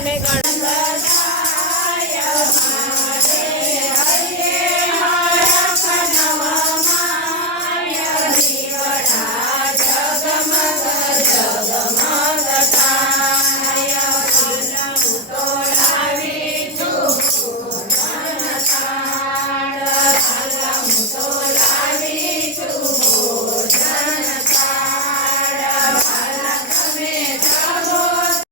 ಅಲೆಗಳು